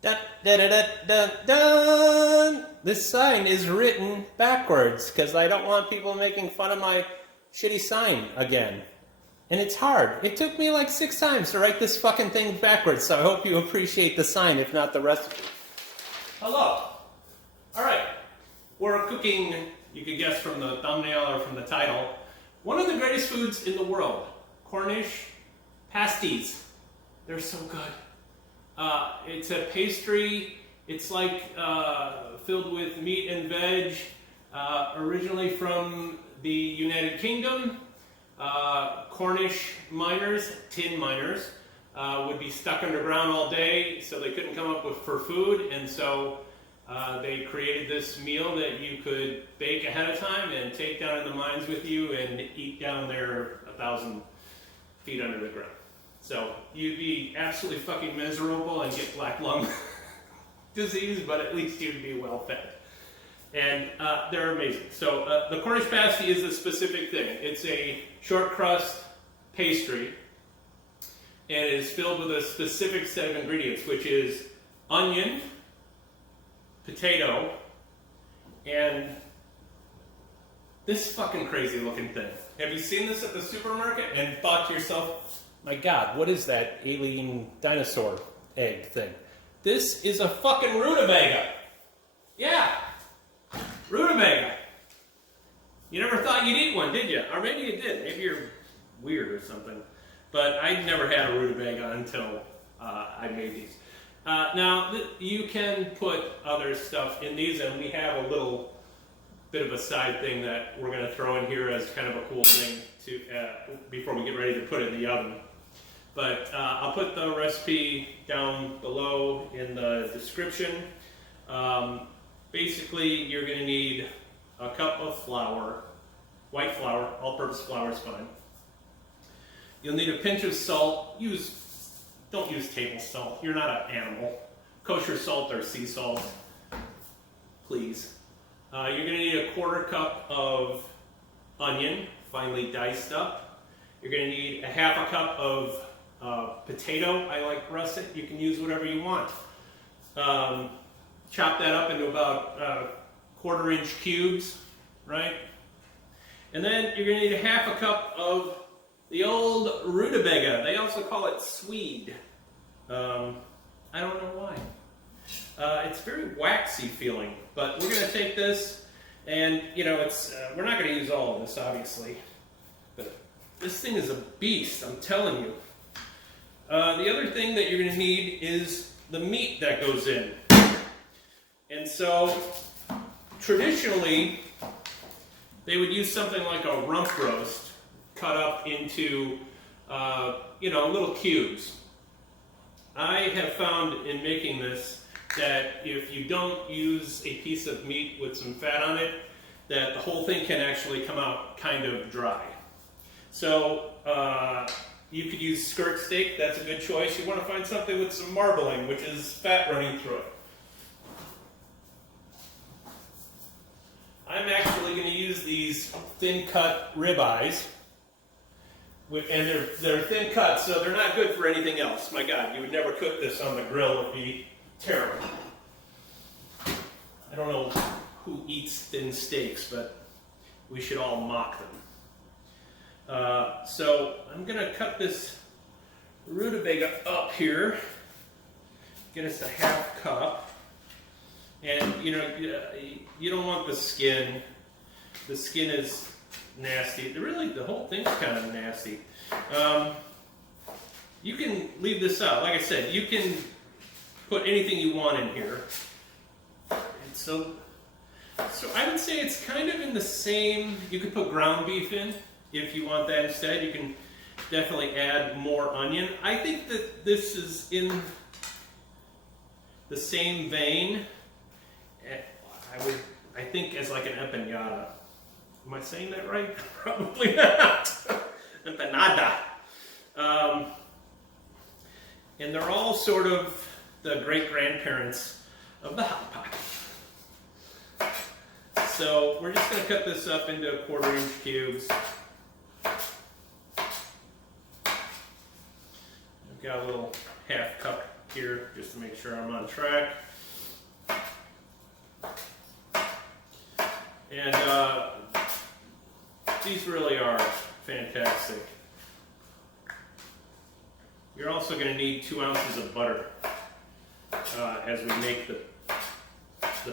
Dun, dun, dun, dun, dun, dun. This sign is written backwards because I don't want people making fun of my shitty sign again. And it's hard. It took me like 6 times to write this fucking thing backwards, so I hope you appreciate the sign, if not the recipe. Hello. Alright. We're cooking, you could guess from the thumbnail or from the title, one of the greatest foods in the world. Cornish Pasties. They're so good. It's a pastry. It's like filled with meat and veg. Originally from the United Kingdom. Cornish miners, tin miners, would be stuck underground all day, so they couldn't come up for food, and so they created this meal that you could bake ahead of time and take down in the mines with you and eat down there 1,000 feet under the ground. So you'd be absolutely fucking miserable and get black lung disease, but at least you'd be well fed. And they're amazing. So the Cornish Pasty is a specific thing. It's a short crust pastry, and it is filled with a specific set of ingredients, which is onion, potato, and this fucking crazy looking thing. Have you seen this at the supermarket and thought to yourself, my God, what is that alien dinosaur egg thing? This is a fucking rutabaga. Yeah, rutabaga. You never thought you'd eat one, did you? Or maybe you did. Maybe you're weird or something. But I'd never had a rutabaga until I made these. Now, you can put other stuff in these, and we have a little bit of a side thing that we're going to throw in here as kind of a cool thing to before we get ready to put it in the oven. But I'll put the recipe down below in the description. Basically, you're going to need a cup of flour, white flour, all-purpose flour is fine. You'll need a pinch of salt. Don't use table salt. You're not an animal. Kosher salt or sea salt, please. You're going to need a 1/4 cup of onion, finely diced up. You're going to need a 1/2 cup of potato. I like russet. You can use whatever you want. Chop that up into about 1/4 inch cubes, right? And then you're going to need a 1/2 cup of the old rutabaga. They also call it swede. I don't know why. It's very waxy feeling, but we're going to take this, and we're not going to use all of this, obviously, but this thing is a beast, I'm telling you. The other thing that you're going to need is the meat that goes in. And so, traditionally, they would use something like a rump roast, cut up into, little cubes. I have found in making this that if you don't use a piece of meat with some fat on it, that the whole thing can actually come out kind of dry. So, you could use skirt steak, that's a good choice. You want to find something with some marbling, which is fat running through it. I'm actually going to use these thin cut ribeyes, and they're thin cut, so they're not good for anything else. My God, you would never cook this on the grill; it'd be terrible. I don't know who eats thin steaks, but we should all mock them. So I'm going to cut this rutabaga up here. Get us a 1/2 cup. And, you don't want the skin. The skin is nasty. Really, the whole thing's kind of nasty. You can leave this out. Like I said, you can put anything you want in here. And so I would say it's kind of in the same, you could put ground beef in if you want that instead. You can definitely add more onion. I think that this is in the same vein. I think as like an empanada. Am I saying that right? Probably not. Empanada. And they're all sort of the great-grandparents of the hot pot. So we're just going to cut this up into 1/4 inch cubes. I've got a little 1/2 cup here just to make sure I'm on track. And these really are fantastic. You're also going to need 2 ounces of butter as we make the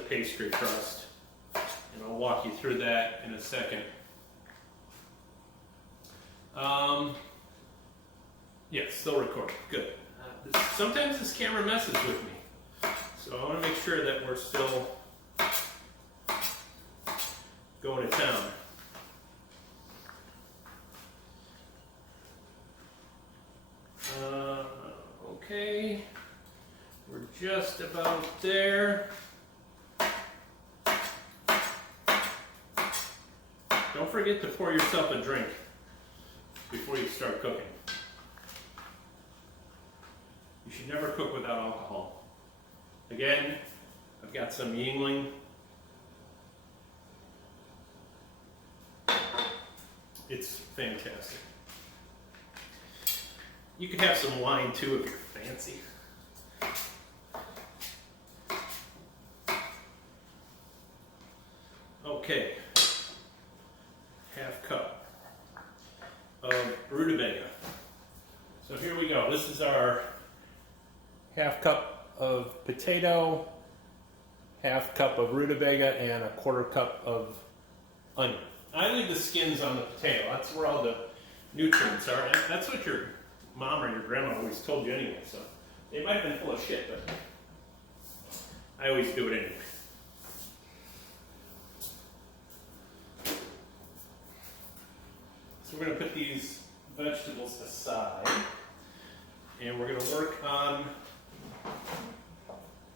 pastry crust. And I'll walk you through that in a second. Yes, still recording. Good. Sometimes this camera messes with me. So I want to make sure that we're still going to town. Okay. We're just about there. Don't forget to pour yourself a drink before you start cooking. You should never cook without alcohol. Again, I've got some Yingling. It's fantastic. You can have some wine too if you're fancy. Okay, ½ cup of rutabaga. So here we go. This is our ½ cup of potato, ½ cup of rutabaga, and ¼ cup of onion. I leave the skins on the potato. That's where all the nutrients are. And that's what your mom or your grandma always told you anyway. So they might have been full of shit, but I always do it anyway. So we're going to put these vegetables aside, and we're going to work on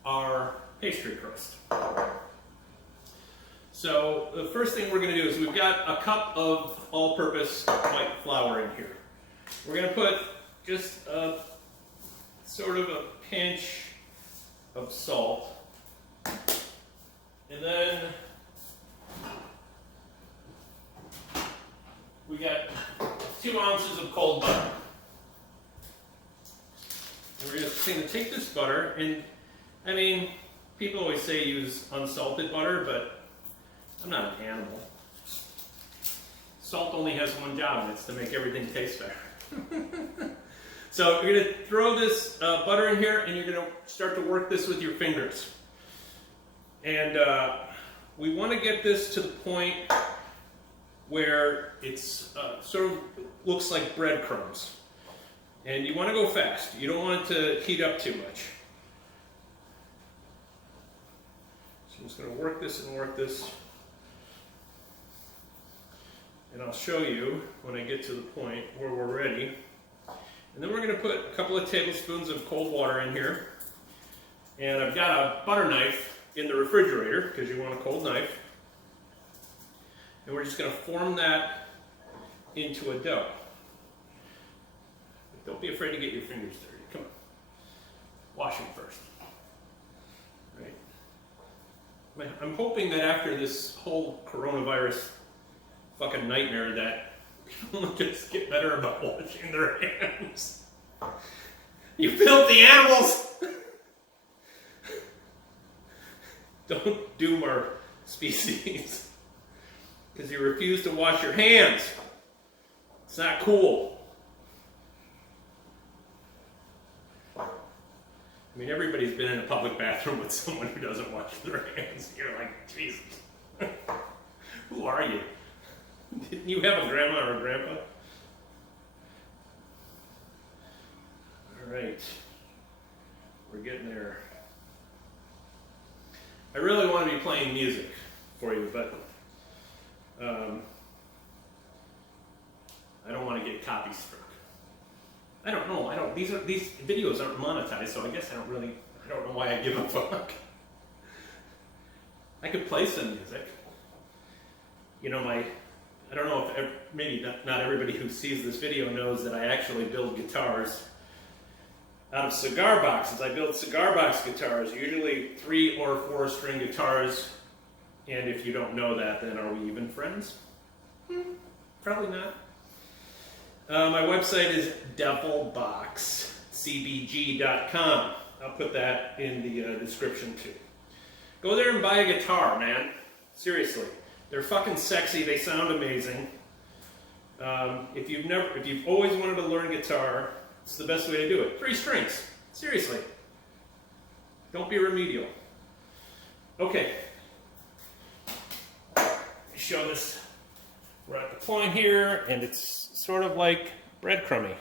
our pastry crust. So the first thing we're going to do is we've got a cup of all-purpose white flour in here. We're going to put just a sort of a pinch of salt, and then we got 2 ounces of cold butter. And we're just going to take this butter, and I mean, people always say use unsalted butter, but I'm not an animal. Salt only has one job, and it's to make everything taste better. So you're going to throw this butter in here, and you're going to start to work this with your fingers. And we want to get this to the point where it's sort of looks like breadcrumbs. And you want to go fast. You don't want it to heat up too much. So I'm just going to work this and work this. And I'll show you when I get to the point where we're ready. And then we're going to put a couple of tablespoons of cold water in here. And I've got a butter knife in the refrigerator because you want a cold knife. And we're just going to form that into a dough. But don't be afraid to get your fingers dirty. Come on. Wash them first. Right? I'm hoping that after this whole coronavirus fucking nightmare that people will just get better about washing their hands. You filthy animals! Don't doom our species because you refuse to wash your hands. It's not cool. I mean, everybody's been in a public bathroom with someone who doesn't wash their hands. You're like, Jesus. Who are you? Didn't you have a grandma or a grandpa? All right. We're getting there. I really want to be playing music for you, but I don't want to get copy struck. I don't know. These videos aren't monetized, so I guess I don't know why I give a fuck. I could play some music. You know, I don't know if maybe not everybody who sees this video knows that I actually build guitars out of cigar boxes. I build cigar box guitars, usually 3 or 4 string guitars. And if you don't know that, then are we even friends? Probably not. My website is devilboxcbg.com. I'll put that in the description too. Go there and buy a guitar, man. Seriously, they're fucking sexy. They sound amazing. If you've always wanted to learn guitar, it's the best way to do it. 3 strings. Seriously. Don't be remedial. Okay. Let me show this. We're at the point here, and it's sort of like breadcrumby,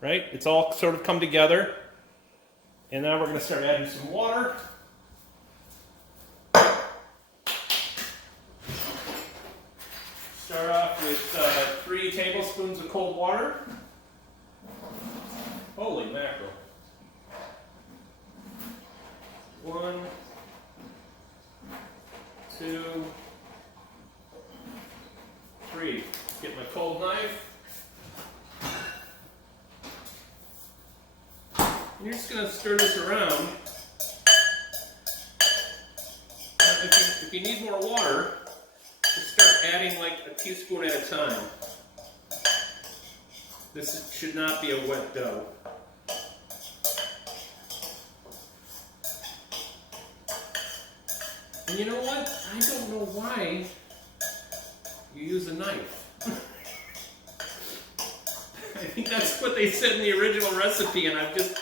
right? It's all sort of come together. And now we're going to start adding some water. Start off with 3 tablespoons of cold water. Holy mackerel. 1, 2, 3. Get my cold knife. And you're just going to stir this around. Now, if you need more water, just start adding like a teaspoon at a time. This should not be a wet dough. And you know what? I don't know why you use a knife. I think that's what they said in the original recipe, and I've just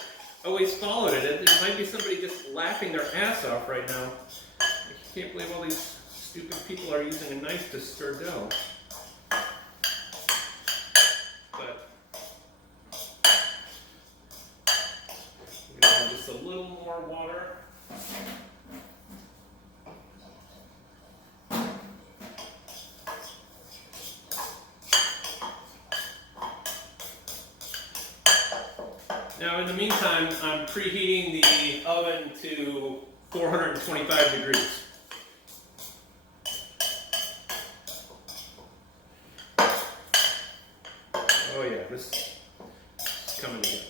always followed it. There might be somebody just laughing their ass off right now. I can't believe all these stupid people are using a knife to stir dough. But we're going to add just a little more water. Now in the meantime, I'm preheating the oven to 425 degrees. Oh yeah, this is coming together.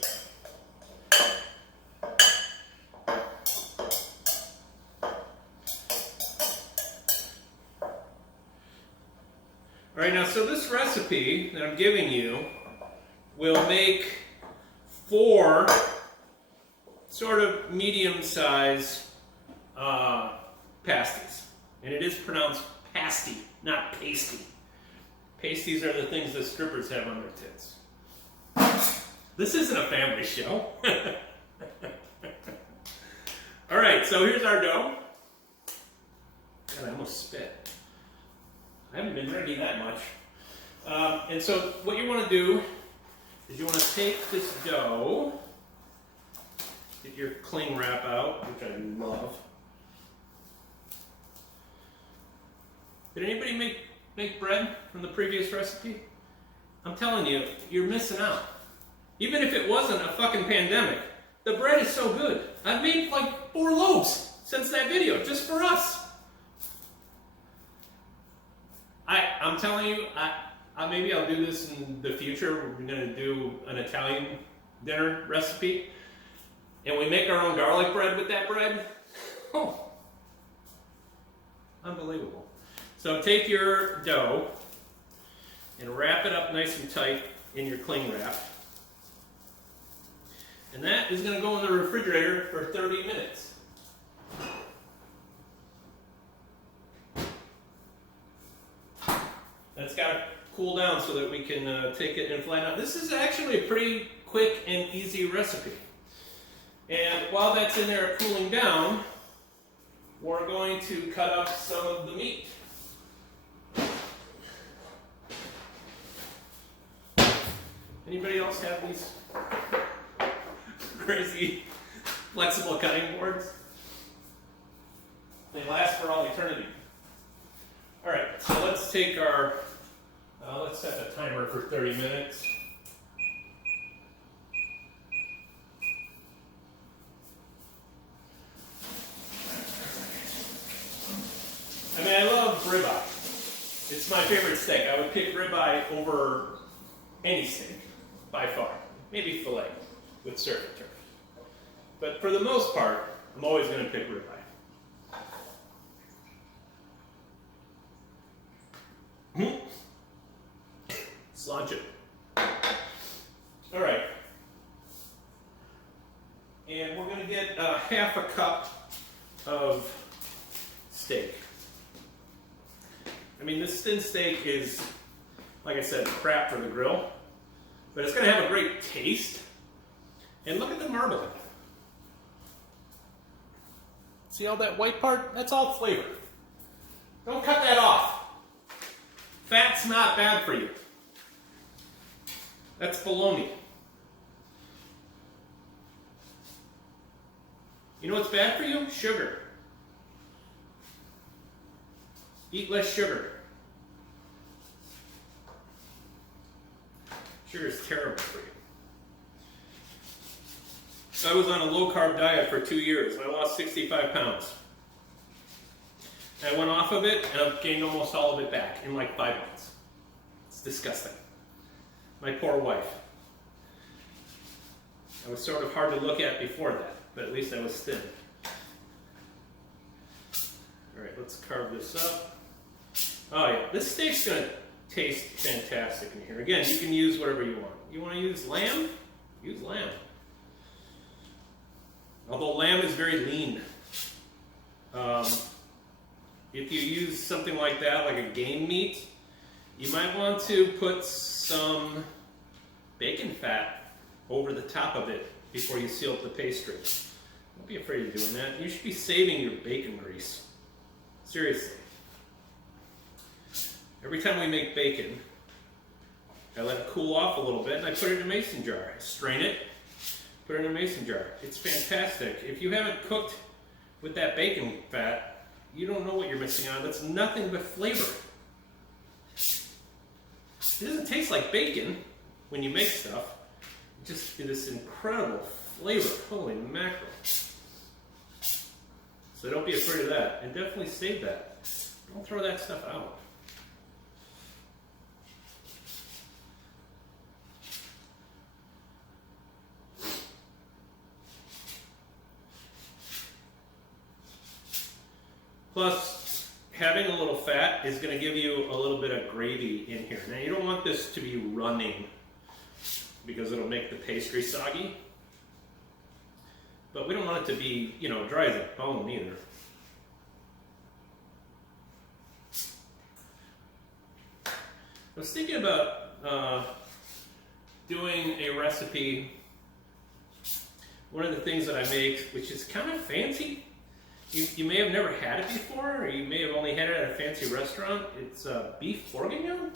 Alright, now so this recipe that I'm giving you will make 4 sort of medium-sized pasties. And it is pronounced pasty, not pasty. Pasties are the things that strippers have on their tits. This isn't a family show. Alright, so here's our dough. God, I almost spit. I haven't been drinking that much. And so what you want to do is you want to take this dough, get your cling wrap out, which I love. Did anybody make bread from the previous recipe? I'm telling you, you're missing out. Even if it wasn't a fucking pandemic, the bread is so good. I've made like 4 loaves since that video, just for us. I'm telling you, maybe I'll do this in the future. We're going to do an Italian dinner recipe. And we make our own garlic bread with that bread. Oh, unbelievable. So take your dough and wrap it up nice and tight in your cling wrap. And that is going to go in the refrigerator for 30 minutes. That's got to cool down so that we can take it and flatten out. This is actually a pretty quick and easy recipe. And while that's in there cooling down, we're going to cut up some of the meat. Anybody else have these crazy flexible cutting boards? They last for all eternity. All right, so let's take our, let's set the timer for 30 minutes. I mean, I love ribeye. It's my favorite steak. I would pick ribeye over any steak, by far. Maybe filet with surf and turf. But for the most part, I'm always going to pick ribeye. Slaunch it. All right. And we're going to get half a cup of steak. I mean, this thin steak is, like I said, crap for the grill, but it's going to have a great taste. And look at the marbling. See all that white part? That's all flavor. Don't cut that off. Fat's not bad for you. That's baloney. You know what's bad for you? Sugar. Eat less sugar. Sugar is terrible for you. I was on a low-carb diet for 2 years. I lost 65 pounds. I went off of it, and I've gained almost all of it back in like 5 months. It's disgusting. My poor wife. I was sort of hard to look at before that, but at least I was thin. All right, let's carve this up. Oh yeah, this steak's gonna taste fantastic in here. Again, you can use whatever you want. You want to use lamb? Use lamb. Although lamb is very lean. If you use something like that, like a game meat, you might want to put some bacon fat over the top of it before you seal up the pastry. Don't be afraid of doing that. You should be saving your bacon grease. Seriously. Every time we make bacon, I let it cool off a little bit and I put it in a mason jar. I strain it, put it in a mason jar. It's fantastic. If you haven't cooked with that bacon fat, you don't know what you're missing out. That's nothing but flavor. It doesn't taste like bacon when you make stuff. It just is this incredible flavor. Holy mackerel. So don't be afraid of that. And definitely save that. Don't throw that stuff out. Plus, having a little fat is going to give you a little bit of gravy in here. Now, you don't want this to be running because it'll make the pastry soggy. But we don't want it to be, you know, dry as a bone either. I was thinking about doing a recipe. One of the things that I make, which is kind of fancy. You may have never had it before, or you may have only had it at a fancy restaurant. It's beef bourguignon,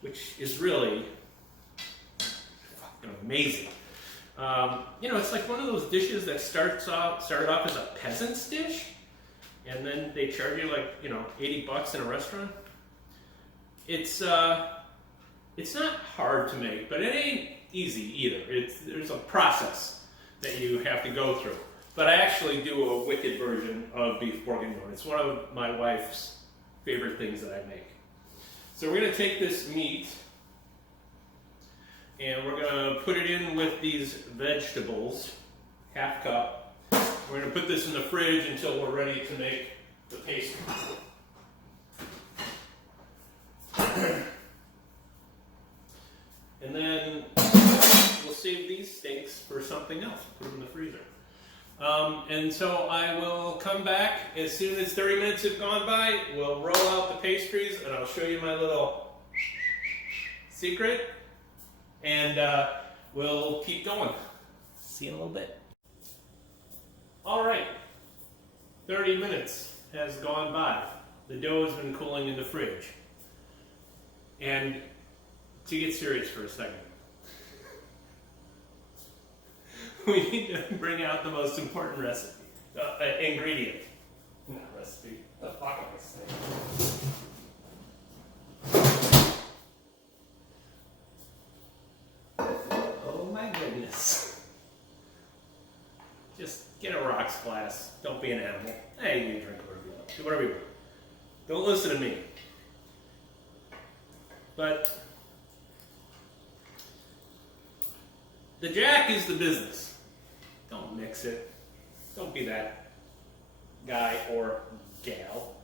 which is really fucking amazing. You know, it's like one of those dishes that started off as a peasant's dish, and then they charge you like, you know, $80 in a restaurant. It's not hard to make, but it ain't easy either. There's a process that you have to go through. But I actually do a wicked version of beef bourguignon. It's one of my wife's favorite things that I make. So we're going to take this meat and we're going to put it in with these vegetables, half cup. We're going to put this in the fridge until we're ready to make the pastry. And then we'll save these steaks for something else. Put them in the freezer. And so I will come back as soon as 30 minutes have gone by. We'll roll out the pastries and I'll show you my little secret. And we'll keep going. See you in a little bit. All right. 30 minutes has gone by. The dough has been cooling in the fridge. And to get serious for a second, we need to bring out the most important recipe, ingredient. Not recipe. The fuck am I saying? Oh my goodness. Just get a rocks glass. Don't be an animal. Hey, you can drink whatever you want. Do whatever you want. Don't listen to me. But the jack is the business. Don't mix it. Don't be that guy or gal.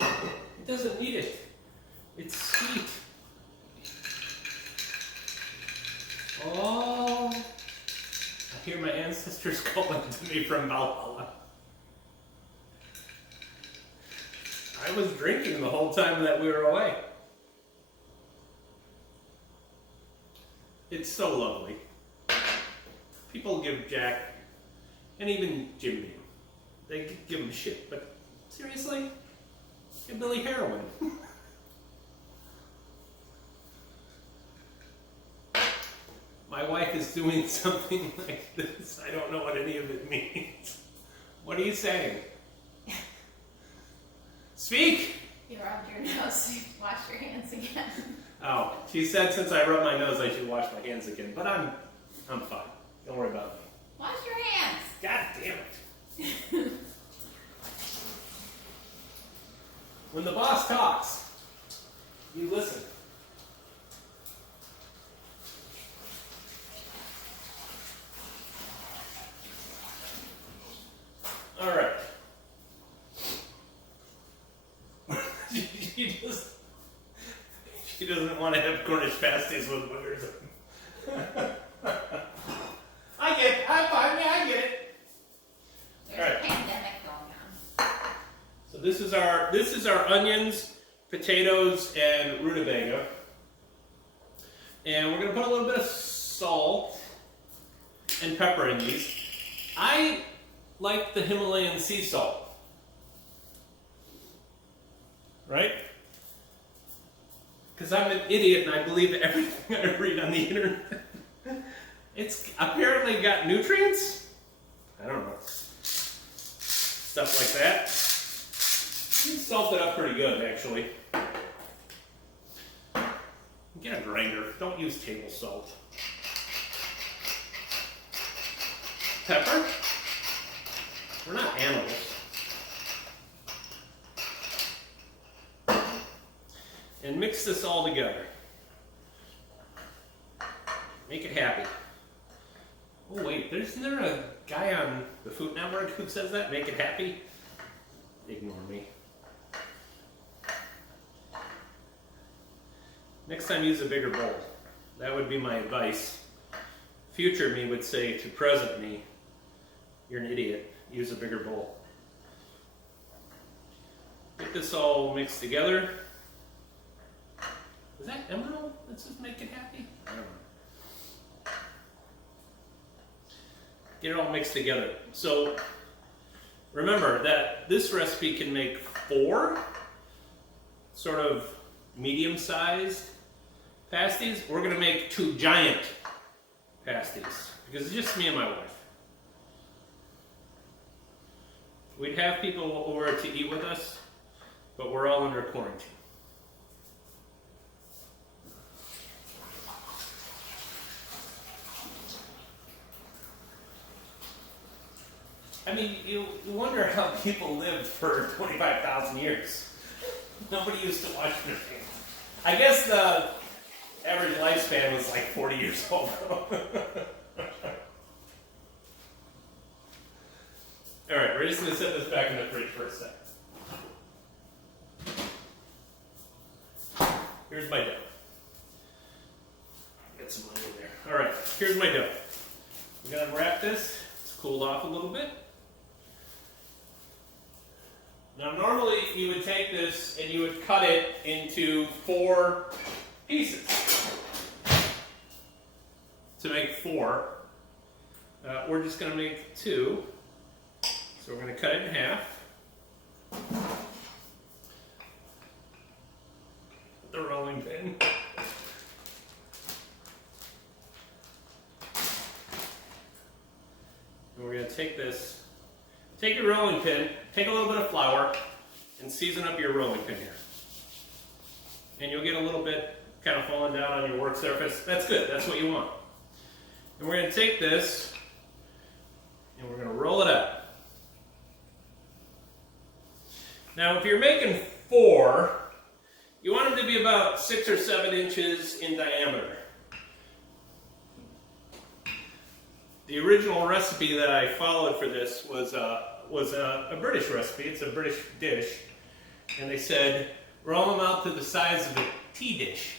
It doesn't need it. It's sweet. All hear my ancestors calling to me from Valhalla. I was drinking the whole time that we were away. It's so lovely. People give Jack, and even Jimmy, they give him shit, but seriously? Give Billy heroin. My wife is doing something like this. I don't know what any of it means. What are you saying? Speak! You rubbed your nose. Wash your hands again. Oh, she said since I rubbed my nose I should wash my hands again, but I'm fine. Don't worry about me. Wash your hands. God damn it. When the boss talks, you listen. All right. She doesn't want to have Cornish pasties with boogers. I get it. There's All right. a pandemic going on. So this is our onions, potatoes, and rutabaga. And we're gonna put a little bit of salt and pepper in these. I like the Himalayan sea salt. Right? Because I'm an idiot and I believe everything I read on the internet. It's apparently got nutrients. I don't know. Stuff like that. Salt it up pretty good, actually. Get a grinder. Don't use table salt. Pepper. We're not animals. And mix this all together. Make it happy. Oh wait, isn't there a guy on the Food Network who says that? Make it happy? Ignore me. Next time use a bigger bowl. That would be my advice. Future me would say to present me, you're an idiot, use a bigger bowl. Get this all mixed together. Is that emerald? Let's just make it happy? I don't know. Get it all mixed together. So remember that this recipe can make 4 sort of medium-sized pasties. We're going to make 2 giant pasties because it's just me and my wife. We'd have people over to eat with us, but we're all under quarantine. I mean, you wonder how people lived for 25,000 years. Nobody used to wash their hands. I guess the average lifespan was like 40 years old. All right, we're just going to set this back in the fridge for a second. Here's my dough. Get some money in there. All right, here's my dough. I'm going to unwrap this. It's cooled off a little bit. Now normally you would take this and you would cut it into 4 pieces to make 4. We're just going to make 2. So we're going to cut it in half. The rolling pin. And we're going to take this. Take your rolling pin, take a little bit of flour, and season up your rolling pin here. And you'll get a little bit kind of falling down on your work surface. That's good, that's what you want. And we're going to take this, and we're going to roll it up. Now if you're making 4, you want them to be about 6 or 7 inches in diameter. The original recipe that I followed for this was a British recipe. It's a British dish. And they said, roll them out to the size of a tea dish.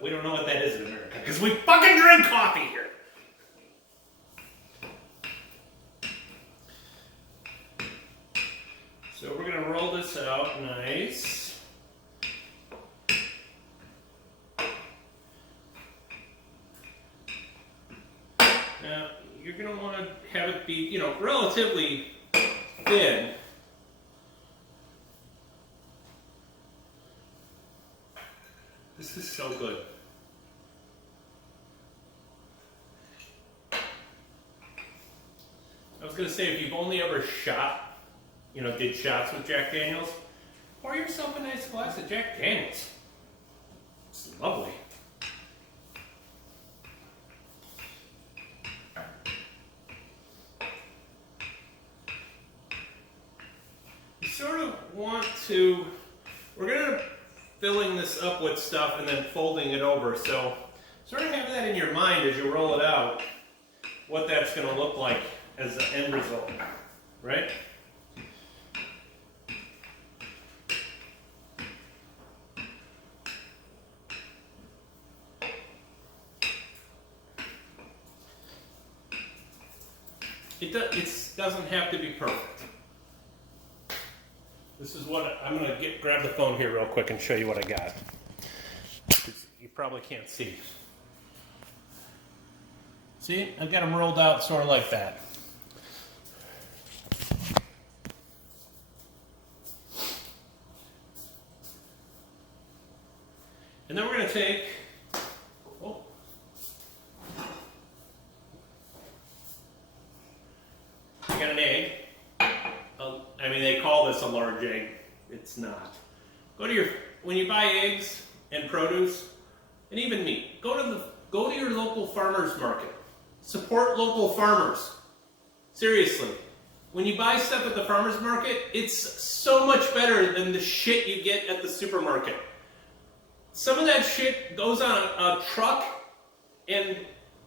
But we don't know what that is in America because we fucking drink coffee here. So we're gonna roll this out nice. Now you're gonna want to have it be, you know, relatively thin. This is so good. I was gonna say, if you've only ever shot, you know, did shots with Jack Daniels, pour yourself a nice glass of Jack Daniels. It's lovely. You sort of want to, we're gonna filling this up with stuff and then folding it over, so sort of have that in your mind as you roll it out, what that's gonna look like as the end result, right? It doesn't have to be perfect. This is what I'm going to grab the phone here real quick and show you what I got. You probably can't see. See, I've got them rolled out sort of like that. And then we're going to take, I got an egg. I mean, they call this a large egg. It's not. When you buy eggs and produce, and even meat, go to your local farmer's market. Support local farmers. Seriously. When you buy stuff at the farmer's market, it's so much better than the shit you get at the supermarket. Some of that shit goes on a truck, and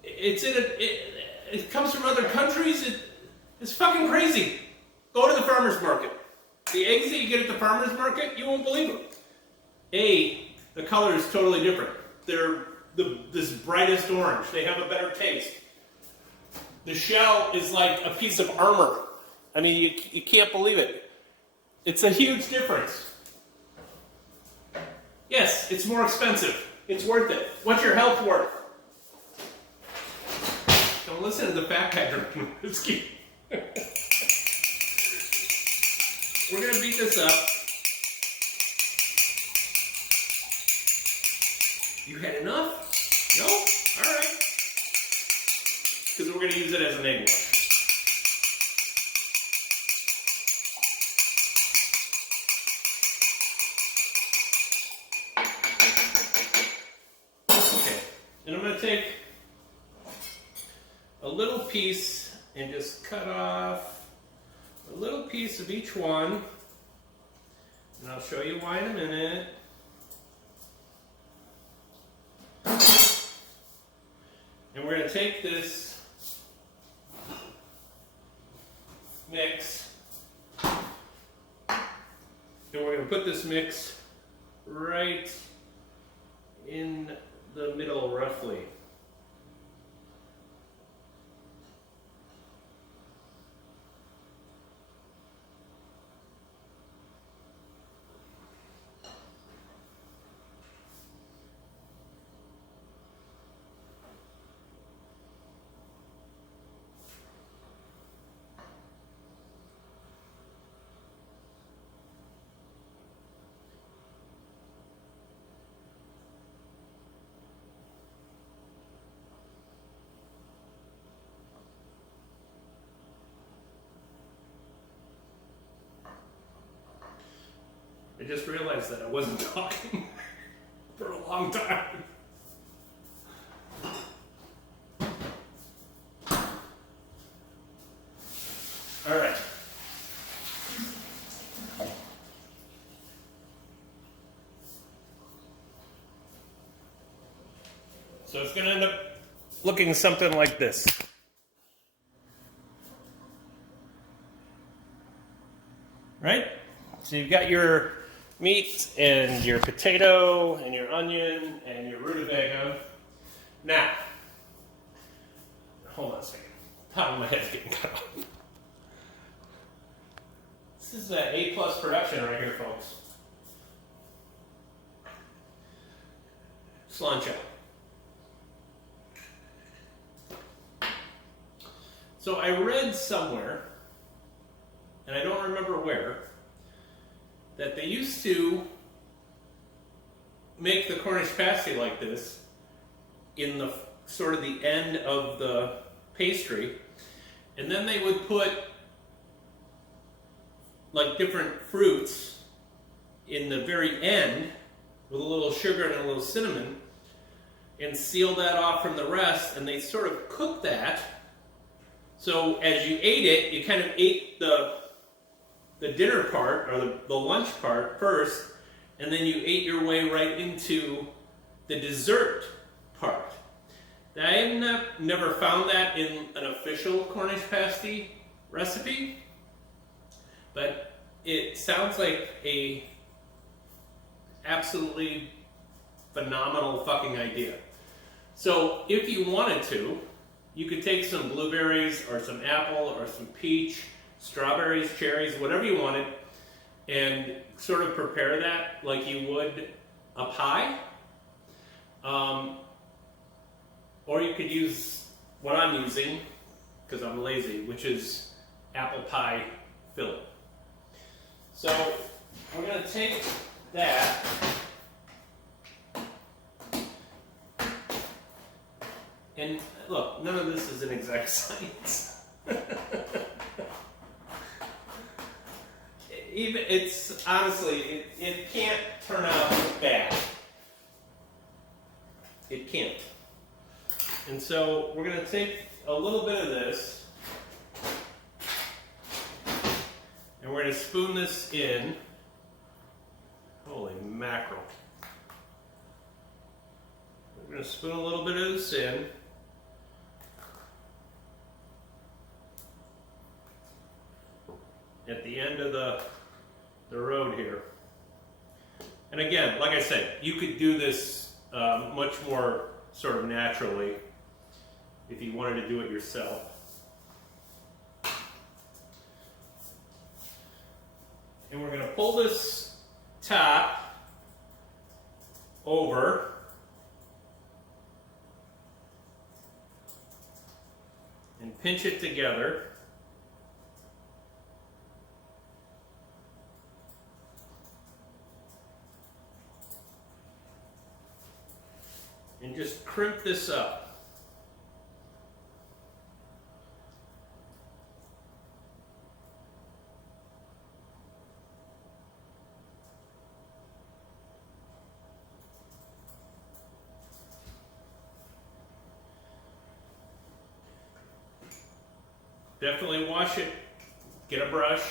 it comes from other countries. It's fucking crazy. Go to the farmer's market. The eggs that you get at the farmer's market, you won't believe them. The color is totally different. They're this brightest orange. They have a better taste. The shell is like a piece of armor. I mean, you can't believe it. It's a huge difference. Yes, it's more expensive. It's worth it. What's your health worth? Don't listen to the fat guy drinking whiskey. We're going to beat this up. You had enough? No? All right. Because we're going to use it as an egg wash. Okay. And I'm going to take a little piece and just cut off a little piece of each one, and I'll show you why in a minute. And we're going to take this mix, and we're going to put this mix right in the middle, roughly. I just realized that I wasn't talking for a long time. All right. So it's going to end up looking something like this. Right? So you've got your meat and your potato and your onion and your rutabaga. Now, hold on a second. Top of my head's getting cut off. This is an A+ production right here, folks. Cilantro. So I read somewhere, and I don't remember where, that they used to make the Cornish pasty like this in the sort of the end of the pastry, and then they would put like different fruits in the very end with a little sugar and a little cinnamon and seal that off from the rest, and they sort of cook that. So as you ate it, you kind of ate the dinner part, or the lunch part first, and then you ate your way right into the dessert part. Now, I have never found that in an official Cornish pasty recipe, but it sounds like a absolutely phenomenal fucking idea. So if you wanted to, you could take some blueberries or some apple or some peach, strawberries, cherries, whatever you wanted, and sort of prepare that like you would a pie. Or you could use what I'm using, because I'm lazy, which is apple pie filling. So we're going to take that and look, none of this is an exact science. Even it's honestly, it can't turn out bad. It can't. And so we're going to take a little bit of this, and we're going to spoon this in. Holy mackerel. We're going to spoon a little bit of this in. At the end of the road here. And again, like I said, you could do this much more sort of naturally if you wanted to do it yourself. And we're going to pull this top over and pinch it together. And just crimp this up. Definitely wash it. Get a brush.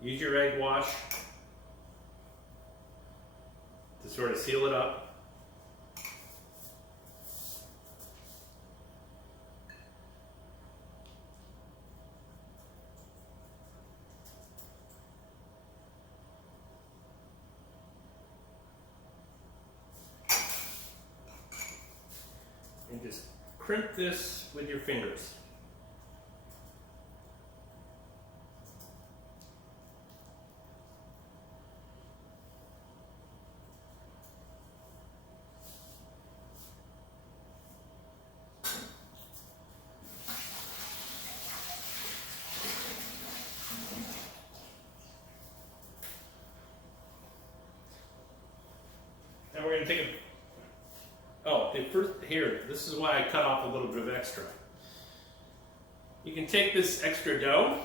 Use your egg wash to sort of seal it up. And just crimp this with your fingers. Now we're going to take a here, this is why I cut off a little bit of extra. You can take this extra dough,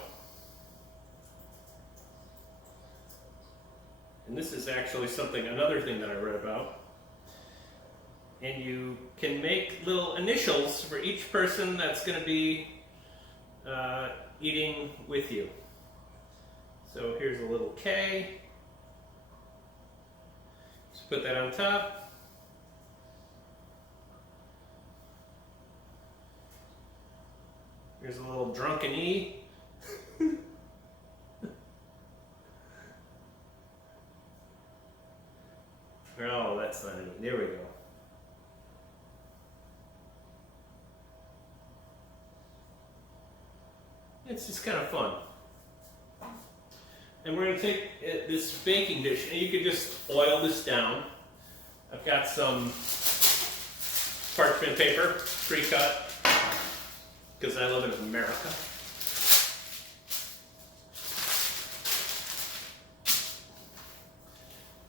and this is actually another thing that I read about, and you can make little initials for each person that's going to be eating with you. So here's a little K. Just put that on top. Here's a little drunken E. It's just kind of fun. And we're going to take this baking dish, and you can just oil this down. I've got some parchment paper, pre-cut, because I live in America.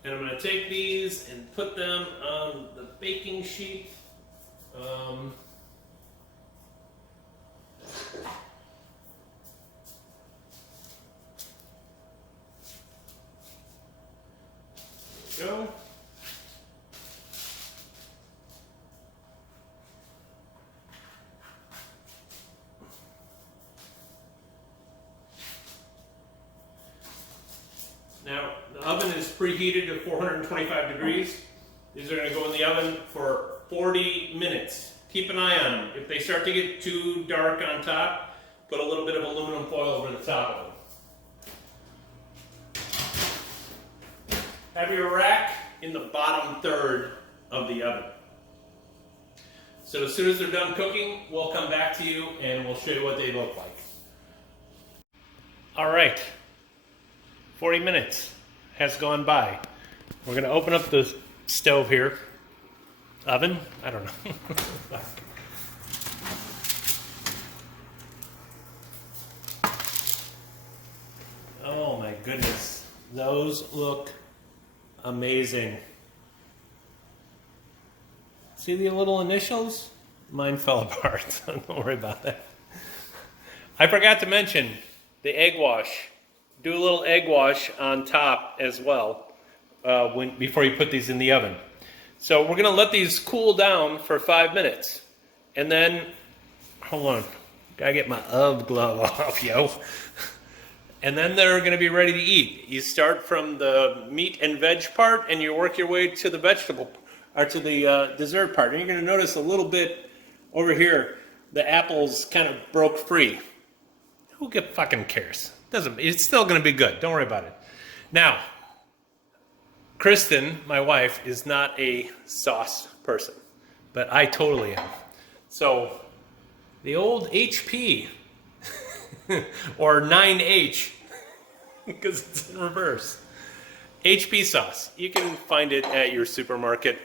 And I'm going to take these and put them on the baking sheet. Go. Now, the oven is preheated to 425 degrees. These are going to go in the oven for 40 minutes. Keep an eye on them. If they start to get too dark on top, put a little bit of aluminum foil over the top of them. Have your rack in the bottom third of the oven. So as soon as they're done cooking, we'll come back to you and we'll show you what they look like. All right, 40 minutes has gone by. We're gonna open up the stove here. Oven? I don't know. Oh my goodness, those look amazing. See the little initials? Mine fell apart, so don't worry about that. I forgot to mention the egg wash. Do a little egg wash on top as well before you put these in the oven. So we're going to let these cool down for 5 minutes. And then, hold on, gotta get my glove off, yo. And then they're going to be ready to eat. You start from the meat and veg part, and you work your way to the vegetable, or to the dessert part. And you're going to notice a little bit over here, the apples kind of broke free. Who fucking cares? It's still going to be good. Don't worry about it. Now, Kristen, my wife, is not a sauce person, but I totally am. So, the old HP, or 9H, because it's in reverse. HP sauce. You can find it at your supermarket.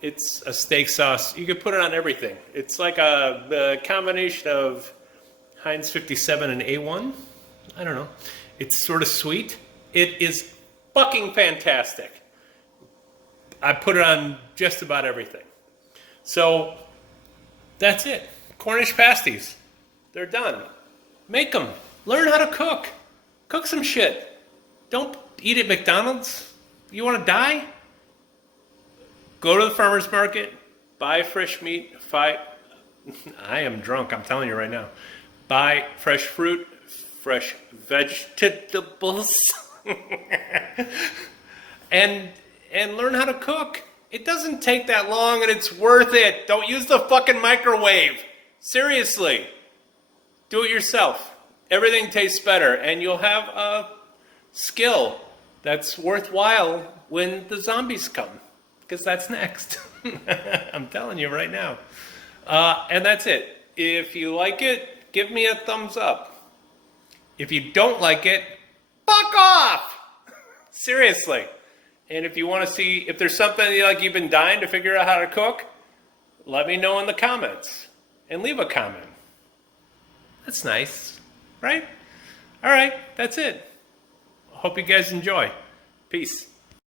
It's a steak sauce. You can put it on everything. It's like the combination of Heinz 57 and A1. I don't know. It's sort of sweet. It is fucking fantastic. I put it on just about everything. So, that's it. Cornish pasties. They're done. Make them. Learn how to cook. Cook some shit. Don't eat at McDonald's. You want to die? Go to the farmer's market. Buy fresh meat. I am drunk, I'm telling you right now. Buy fresh fruit, fresh vegetables, and learn how to cook. It doesn't take that long and it's worth it. Don't use the fucking microwave. Seriously. Do it yourself. Everything tastes better, and you'll have a skill that's worthwhile when the zombies come, because that's next. I'm telling you right now. And that's it. If you like it, give me a thumbs up. If you don't like it, fuck off! Seriously. And if you want to see, if there's something you've been dying to figure out how to cook, let me know in the comments. And leave a comment. That's nice, right? All right, that's it. Hope you guys enjoy. Peace.